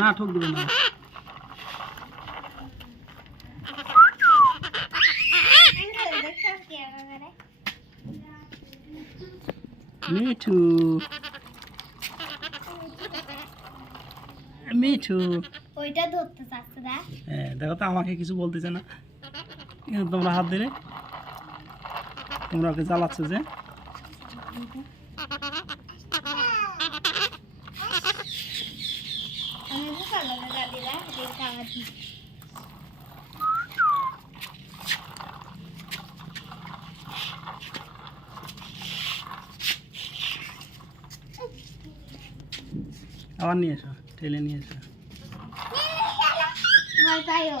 না ঠক দিবে না। মিঠু মিঠু ওইটা ধরতে চাচ্ছে না। হ্যাঁ দেখো তো আমাকে কিছু বলতেছে না, কিন্তু তোমরা হাত দিলে তোমরা ওকে জ্বালাচ্ছ যে। আবার নিয়ে এসো, ঠেলে নিয়ে এসো। ভয় পাইও।